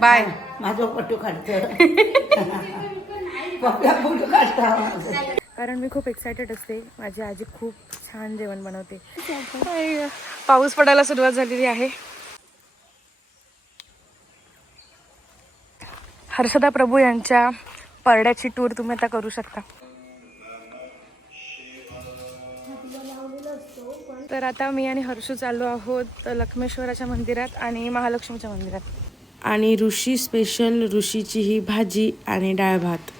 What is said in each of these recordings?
Bye. माझा photo काढतो. कारण मी खूप एक्सायटेड असते. माझी आजी खूप छान जेवण बनवते. पाऊस पडायला सुरुवात झालेली आहे. हर्षदा प्रभू यांच्या परड्याची टूर तुम्ही आता करू शकता. तर आता मी आणि हर्षू चाललो आहोत लक्ष्मेश्वराच्या मंदिरात आणि महालक्ष्मीच्या मंदिरात. आणि ऋषी स्पेशल ऋषीची ही भाजी आणि डाळ भात.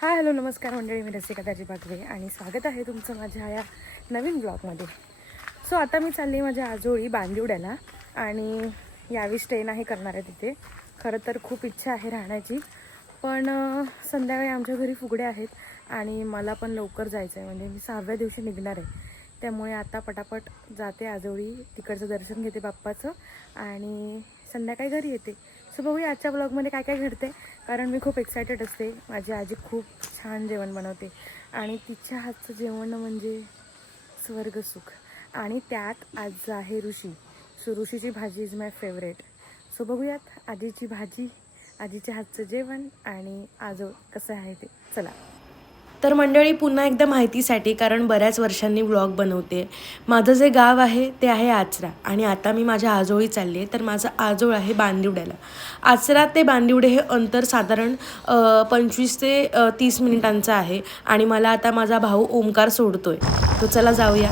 हाय हॅलो नमस्कार मंडळी. मी रसिका दाजी बागवे आणि स्वागत आहे तुमचं माझ्या या नवीन ब्लॉगमध्ये सो आता मी चालली माझ्या आजोळी बांदिवड्याला आणि यावी स्टे नाही करणार आहे तिथे. खरं तर खूप इच्छा आहे राहण्याची. पण संध्याकाळी आमच्या घरी फुगडे आहेत आणि मला पण लवकर जायचं आहे म्हणजे मी सहाव्या दिवशी निघणार आहे. त्यामुळे आता पटापट जाते आजोळी. तिकडचं दर्शन घेते बाप्पाचं आणि संध्याकाळी घरी येते. सो बघूया आजच्या ब्लॉगमध्ये काय काय घडते कारण मी खूप एक्सायटेड असते. माझी आजी खूप छान जेवण बनवते. आणि तिच्या हातचं जेवण म्हणजे स्वर्गसुख आणि त्यात आज आहे ऋषी. सो ऋषीची भाजी इज माय फेवरेट सो बघूयात आजीची भाजी आजीच्या हातचं जेवण आणि आजो कसं आहे ते चला. तर मंडळी पुन्हा एकदा माहितीसाठी कारण बऱ्याच वर्षांनी व्लॉग बनवते. माझं जे गाव आहे ते आहे आचरा. आणि आता मी माझ्या आजोळी चालली आहे तर माझं आजोळ आहे बांदिवड्याला. आचरा ते बांदिवडे हे अंतर साधारण पंचवीस ते तीस मिनिटांचं आहे. आणि मला आता माझा भाऊ ओमकार आहे तो चला जाऊया.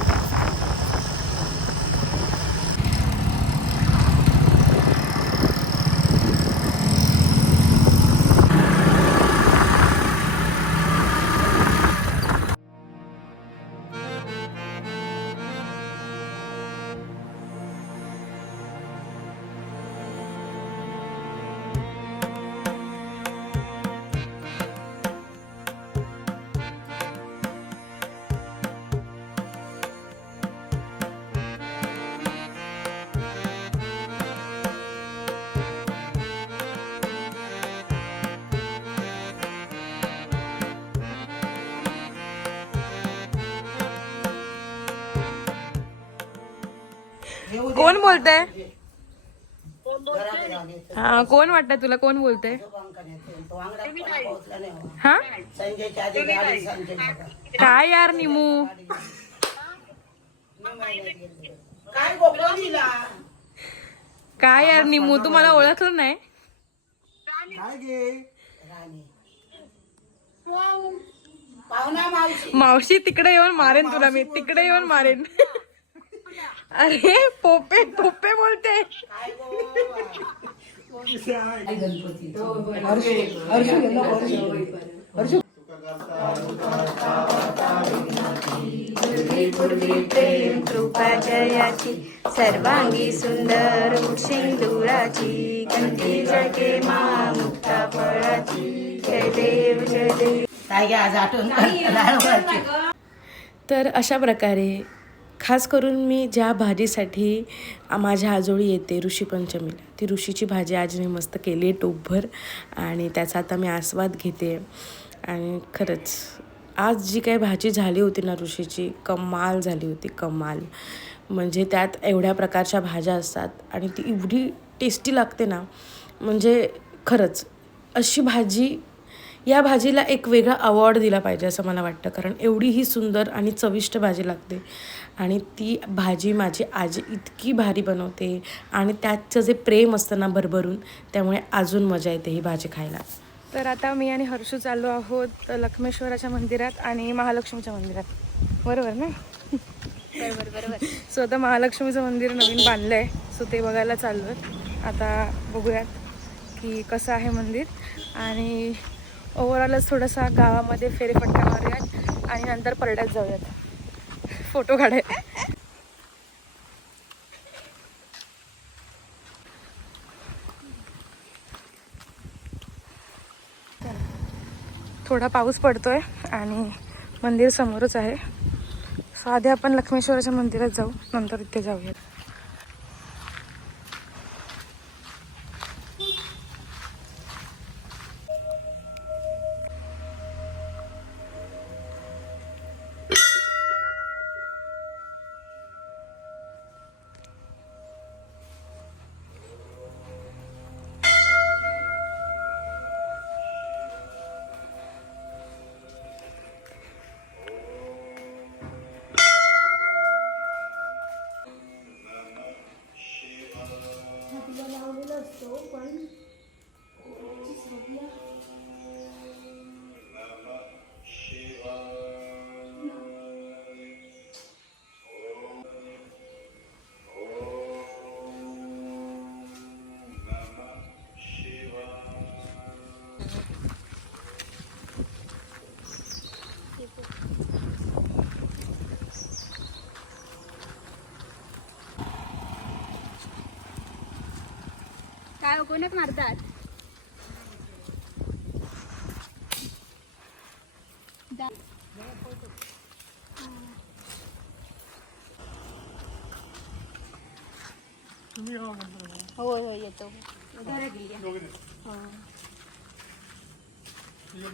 कोण बोलतंय. हा कोण वाटतंय तुला? कोण बोलतंय? हो. काय यार निमू? काय यार निमू? तू मला ओळखलं नाही. मावशी तिकडे येऊन मारेन तुला मी. तिकडे येऊन मारेन. अरे पोपे पोपे बोलते. काय गो प्रेम कृपा जयाची सर्वांगी सुंदर शेंदुराची कंठी जळके मा मुक्ता फळाची जय देव जय देव. आज आठवण. तर अशा प्रकारे खास करून मी ज्या भाजीसाठी माझ्या आजोळी येते ऋषीपंचमीला ती ऋषीची भाजी आजीने मस्त केली आहे टोपभर आणि त्याचा आता मी आस्वाद घेते. आणि खरंच आज जी काही भाजी झाली होती ना ऋषीची कमाल झाली होती कमाल. म्हणजे त्यात एवढ्या प्रकारच्या भाज्या असतात आणि ती एवढी टेस्टी लागते ना म्हणजे खरंच अशी भाजी या भाजीला एक वेगळा अवॉर्ड दिला पाहिजे असं मला वाटतं. कारण एवढी ही सुंदर आणि चविष्ट भाजी लागते. आणि ती भाजी माझी आजी इतकी भारी बनवते. आणि त्याचं जे प्रेम असतं ना भरभरून त्यामुळे अजून मजा येते ही भाजी खायला. तर आता मी आणि हर्षू चाललो आहोत लक्ष्मेश्वराच्या मंदिरात आणि महालक्ष्मीच्या मंदिरात. बरोबर ना? बरोबर बरोबर सो आता महालक्ष्मीचं मंदिर नवीन बांधलं आहे सो ते बघायला चाललो आहे आता बघूयात की कसं आहे मंदिर. आणि ओव्हरऑलच थोडासा गावामध्ये फेरीफटका मारूयात आणि नंतर परड्यात जाऊयात. फोटो काढायला थोडा पाऊस पडतोय आणि मंदिर समोरच आहे. सो आधी आपण लक्ष्मेश्वराच्या मंदिरात जाऊ नंतर इथे जाऊयात. काय कोणक मारतात. होय होय येतो.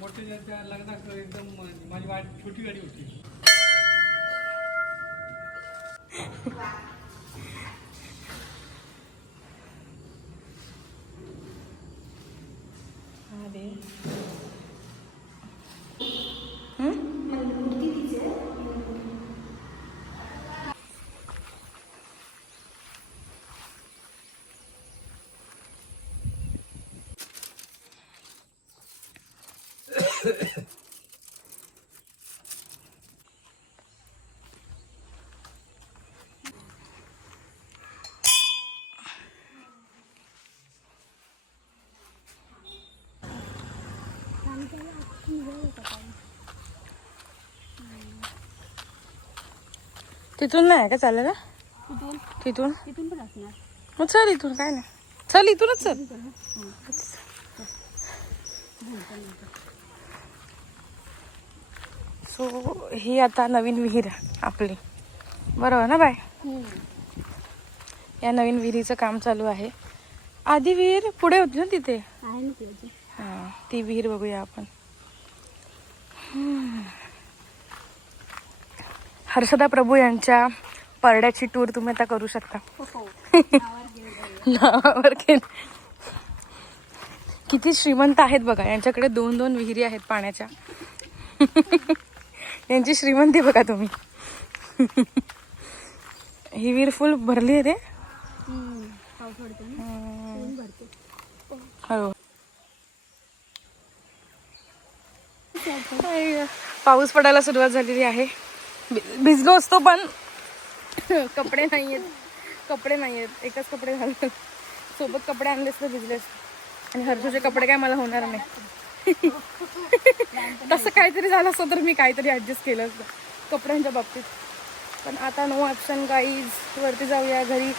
मोठ्या त्या लग्नात एकदम माझी वाट छोटी गाडी होती. मध्ये तिथून नाही का चालेल तिथून? तिथून? पण असणार. मग चल इथून काय नाही. चल इथूनच चल. सो ही आता नवीन विहीर आपली. बरोबर ना बाय या नवीन विहिरीचं काम चालू आहे. आधी विहीर पुढे होती ना तिथे? आहे हा ती विहीर बघूया आपण. हर्षदा प्रभू यांच्या परड्याची टूर तुम्ही आता करू शकता. नावावर किती श्रीमंत आहेत बघा यांच्याकडे दोन दोन विहिरी आहेत पाण्याच्या. यांची श्रीमंती बघा तुम्ही. ही विहीर फुल भरली आहे रे? पाऊस पडतो ना ऊन भरते हो आई, पाऊस पडायला सुरुवात झालेली आहे. भिजलो असतो पण कपडे नाही आहेत कपडे नाही आहेत एकच कपडे घालतो सोबत कपडे आणले असते भिजले असते. आणि हर्षूचे कपडे काय मला होणार नाही. तसं काहीतरी झालं असतं तर मी काहीतरी ॲडजस्ट केलं असतं. कपड्यांच्या बाबतीत. पण आता नो ऑप्शन गाईज वरती जाऊया घरी.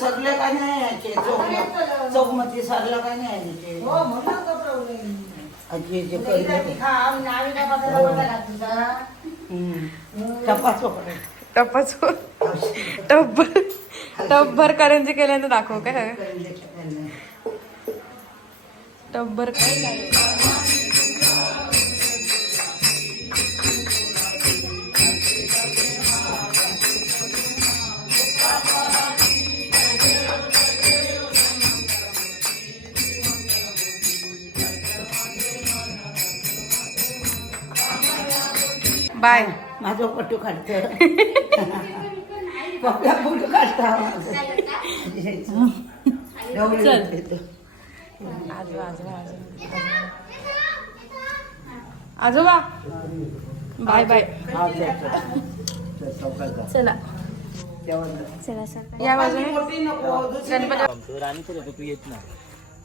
सगळे काय नाही यायचे? चौक चौकमती सरला काय नाही यायचे आजी जे. टप्पाच टब्बर टब्बर करंजी केल्यानंतर दाखव काय? टब्बर बाय. माझं पटू काढतं. फोटो काढता. आजोबा आजोबा बाय बाय. चला या बाजूने.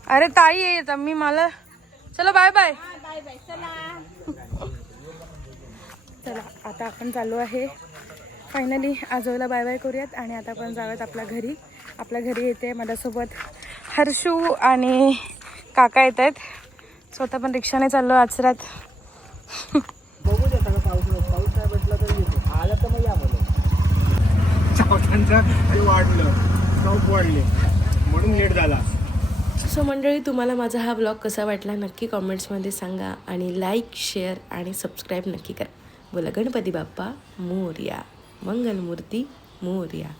अरे ताई येत मी मला चलो बाय बाय. Bye bye. चला. चला आता आपण चालू आहे. फायनली आजोला बाय बाय करूयात आणि आता आपण जाऊयात आपल्या घरी. आपल्या घरी येते माझ्यासोबत हर्षू आणि काका येत आहेत स्वतः पण रिक्षाने चाललो आचरात चावतांचा ते वाढलं चौक वाढले. म्हणून लेट झाला. सो मंडळी तुम्हाला माझा हा ब्लॉग कसा वाटला नक्की कॉमेंट्समध्ये सांगा आणि लाईक शेअर आणि सबस्क्राईब नक्की करा. बोला गणपती बाप्पा मोर्या मंगलमूर्ती मोर्या